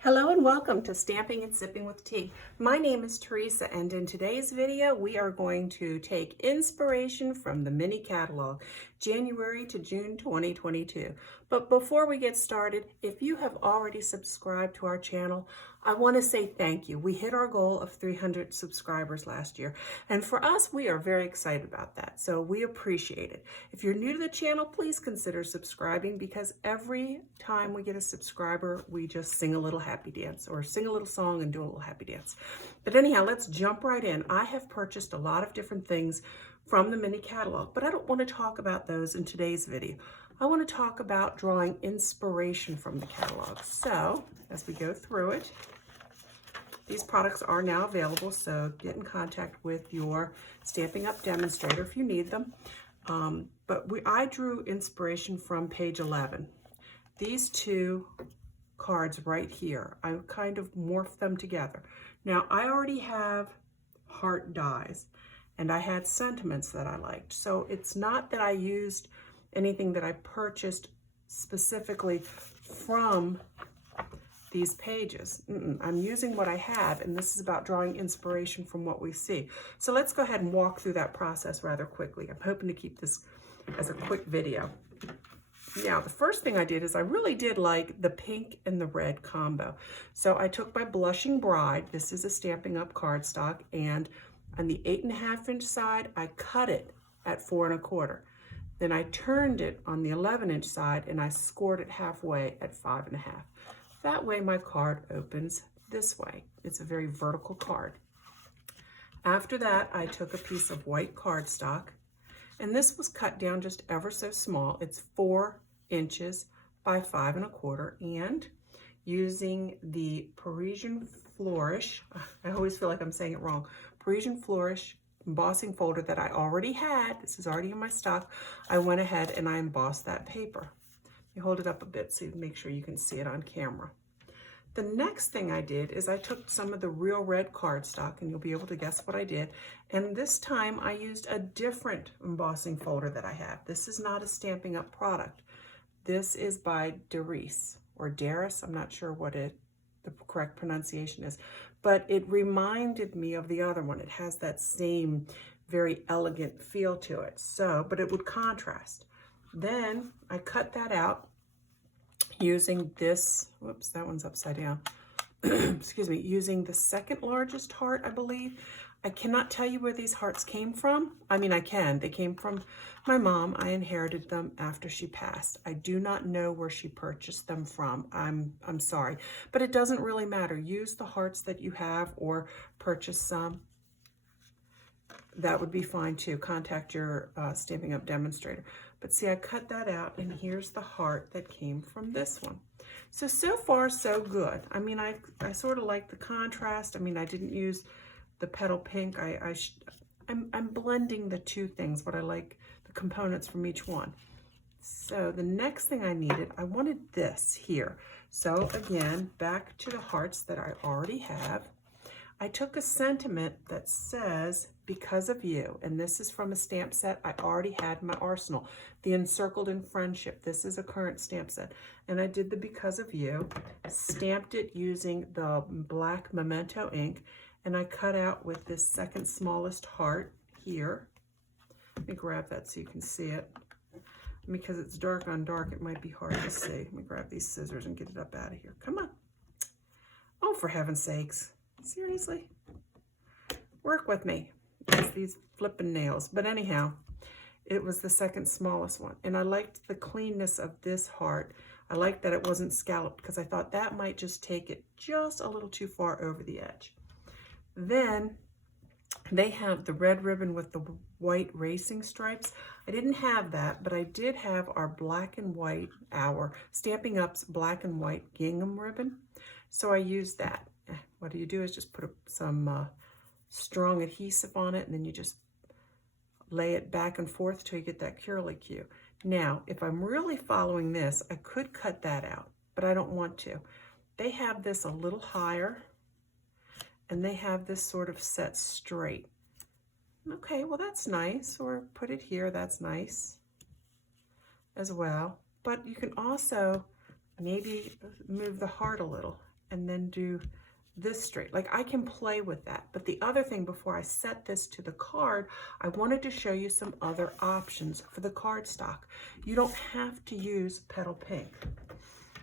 Hello and welcome to Stamping and Sipping with Tea. My name is Teresa, and in today's video we are going to take inspiration from the mini catalog, January to June 2022. But before we get started, if you have already subscribed to our channel, I want to say thank you. We hit our goal of 300 subscribers last year, and for us, we are very excited about that, so we appreciate it. If you're new to the channel, please consider subscribing, because every time we get a subscriber, we just sing a little happy dance, or sing a little song and do a little happy dance. But anyhow, let's jump right in. I have purchased a lot of different things from the mini catalog, but I don't want to talk about those in today's video. I want to talk about drawing inspiration from the catalog. So as we go through it, these products are now available, so get in contact with your Stampin' Up! Demonstrator if you need them. I drew inspiration from page 11. These two cards right here, I kind of morphed them together. Now, I already have heart dies, and I had sentiments that I liked. So it's not that I used anything that I purchased specifically from these pages. I'm using what I have, and this is about drawing inspiration from what we see. So let's go ahead and walk through that process rather quickly. I'm hoping to keep this as a quick video. Now, the first thing I did is I really did like the pink and the red combo. So I took my Blushing Bride, this is a Stampin' Up! Cardstock, and on the 8.5-inch side, I cut it at 4 1/4. Then I turned it on the 11-inch side and I scored it halfway at 5 1/2. That way my card opens this way. It's a very vertical card. After that, I took a piece of white cardstock, and this was cut down just ever so small. It's 4 inches by 5 1/4, and using the Parisian Flourish, I always feel like I'm saying it wrong, Parisian Flourish embossing folder that I already had, this is already in my stock, I went ahead and I embossed that paper. You hold it up a bit so you make sure you can see it on camera. The next thing I did is I took some of the real red cardstock, and you'll be able to guess what I did. And this time I used a different embossing folder that I have. This is not a Stampin' Up! Product. This is by Darice, or Darice, I'm not sure what the correct pronunciation is, but it reminded me of the other one. It has that same very elegant feel to it. So, but it would contrast. Then I cut that out using this, whoops, that one's upside down. Excuse me, using the second largest heart, I believe. I cannot tell you where these hearts came from. I mean, I can. They came from my mom. I inherited them after she passed. I do not know where she purchased them from. I'm sorry, but it doesn't really matter. Use the hearts that you have or purchase some. That would be fine too. Contact your Stampin' Up! Demonstrator. But see, I cut that out, and here's the heart that came from this one. So far, so good. I mean, I sort of like the contrast. I mean, I didn't use the petal pink. I'm blending the two things, but I like the components from each one. So the next thing I wanted this here. So again, back to the hearts that I already have. I took a sentiment that says, "Because of you," and this is from a stamp set I already had in my arsenal, the Encircled in Friendship. This is a current stamp set, and I did the "Because of You," stamped it using the black Memento ink, and I cut out with this second smallest heart here. Let me grab that so you can see it. Because it's dark on dark, it might be hard to see. Let me grab these scissors and get it up out of here. Come on. Oh, for heaven's sakes. Seriously? Work with me. It's these flipping nails. But anyhow, it was the second smallest one. And I liked the cleanness of this heart. I liked that it wasn't scalloped, because I thought that might just take it just a little too far over the edge. Then they have the red ribbon with the white racing stripes. I didn't have that, but I did have our black and white, our Stampin' Up's black and white gingham ribbon. So I used that. What you do is just put some strong adhesive on it, and then you just lay it back and forth till you get that curlicue. Now, if I'm really following this, I could cut that out, but I don't want to. They have this a little higher, and they have this sort of set straight. Okay, well, that's nice. Or put it here, that's nice as well. But you can also maybe move the heart a little. and then do this straight. Like, I can play with that. But the other thing, before I set this to the card, I wanted to show you some other options for the cardstock. You don't have to use petal pink.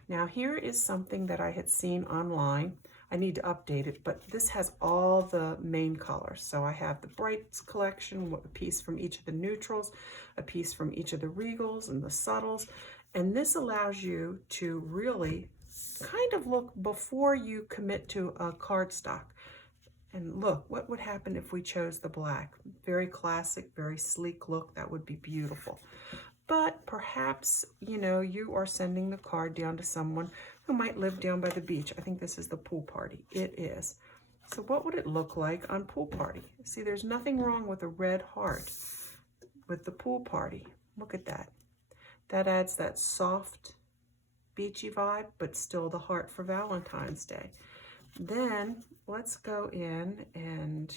Now, here is something that I had seen online. I need to update it, but this has all the main colors. So I have the Brights collection, a piece from each of the neutrals, a piece from each of the regals and the subtles. And this allows you to really kind of look before you commit to a cardstock. And look, what would happen if we chose the black? Very classic, very sleek look. That would be beautiful. But perhaps, you know, you are sending the card down to someone who might live down by the beach. I think this is the pool party. It is. So what would it look like on pool party? See, there's nothing wrong with a red heart with the pool party. Look at that. That adds that soft, beachy vibe, but still the heart for Valentine's Day. Then let's go in, and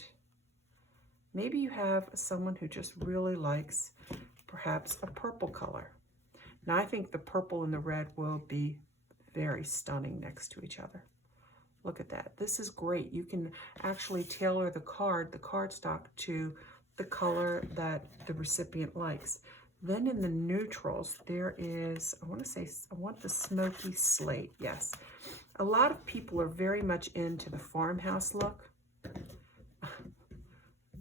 maybe you have someone who just really likes perhaps a purple color. Now, I think the purple and the red will be very stunning next to each other. Look at that. This is great. You can actually tailor the cardstock to the color that the recipient likes. Then in the neutrals, there is, I want the smoky slate. Yes. A lot of people are very much into the farmhouse look.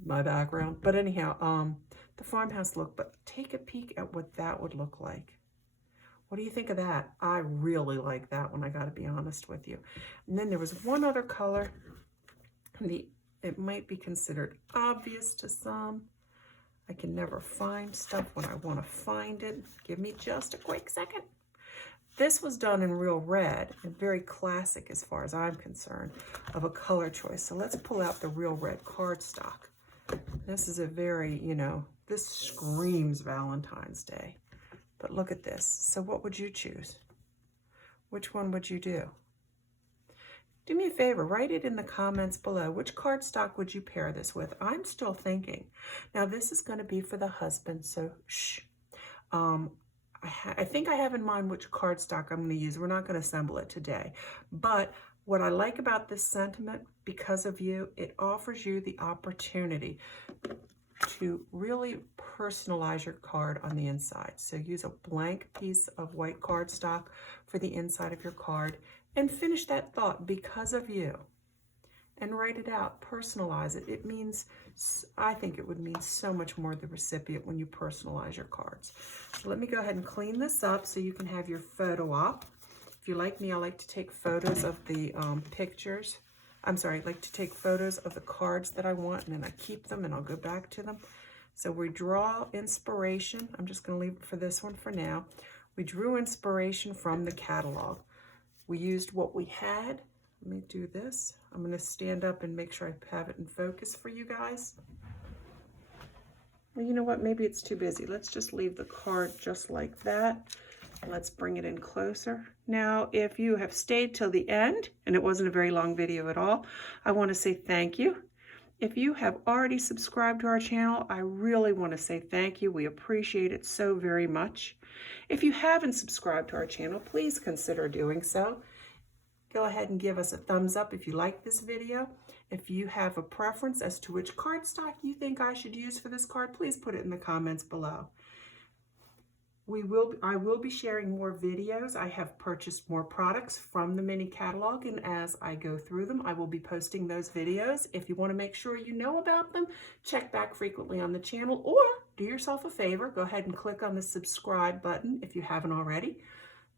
My background. But anyhow, the farmhouse look, but take a peek at what that would look like. What do you think of that? I really like that one, I gotta be honest with you. And then there was one other color, it might be considered obvious to some. I can never find stuff when I want to find it. Give me just a quick second. This was done in real red, and very classic as far as I'm concerned, of a color choice. So let's pull out the real red cardstock. This is a very, you know, this screams Valentine's Day. But look at this. So what would you choose? Which one would you do? Do me a favor, write it in the comments below. Which cardstock would you pair this with? I'm still thinking. Now, this is going to be for the husband, so shh. I think I have in mind which cardstock I'm going to use. We're not going to assemble it today. But what I like about this sentiment, because of you, it offers you the opportunity to really personalize your card on the inside. So use a blank piece of white cardstock for the inside of your card and finish that thought, because of you, and write it out, personalize it. It means, I think it would mean so much more to the recipient when you personalize your cards. So let me go ahead and clean this up so you can have your photo op. If you like me, I like to take photos of the pictures. I like to take photos of the cards that I want, and then I keep them and I'll go back to them. So we draw inspiration. I'm just going to leave it for this one for now. We drew inspiration from the catalog. We used what we had. Let me do this. I'm going to stand up and make sure I have it in focus for you guys. Well, you know what? Maybe it's too busy. Let's just leave the card just like that. Let's bring it in closer. Now, if you have stayed till the end, and it wasn't a very long video at all, I want to say thank you. If you have already subscribed to our channel, I really want to say thank you. We appreciate it so very much. If you haven't subscribed to our channel, please consider doing so. Go ahead and give us a thumbs up if you like this video. If you have a preference as to which cardstock you think I should use for this card, please put it in the comments below. I will be sharing more videos. I have purchased more products from the mini catalog, and as I go through them, I will be posting those videos. If you want to make sure you know about them, check back frequently on the channel, or do yourself a favor, go ahead and click on the subscribe button if you haven't already.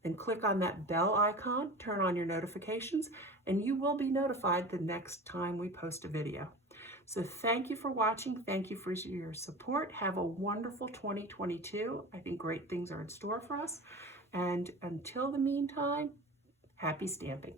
Then click on that bell icon, turn on your notifications, and you will be notified the next time we post a video. So thank you for watching. Thank you for your support. Have a wonderful 2022. I think great things are in store for us. And until the meantime, happy stamping.